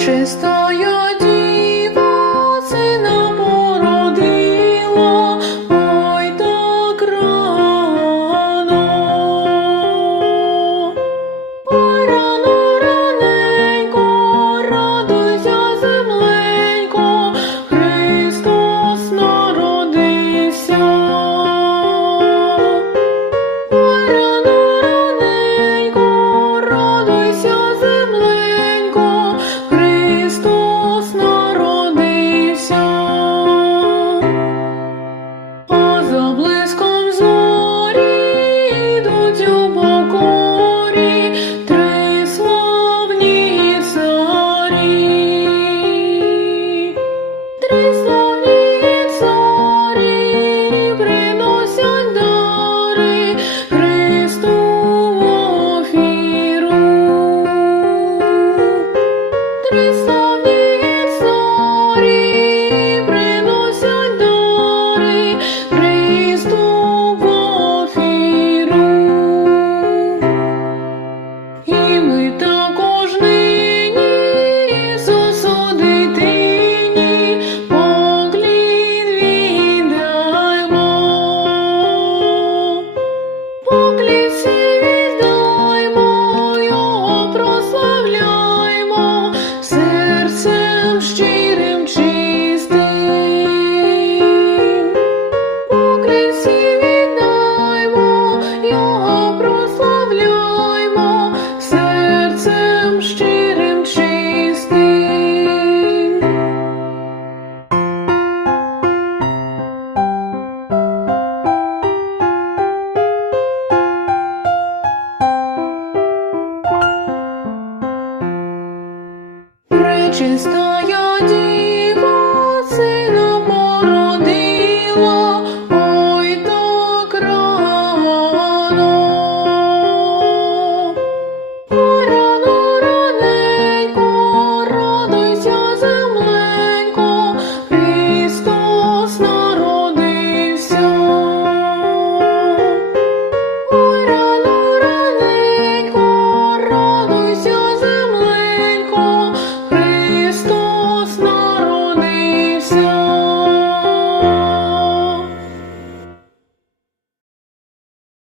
чистою дівчиною. melody.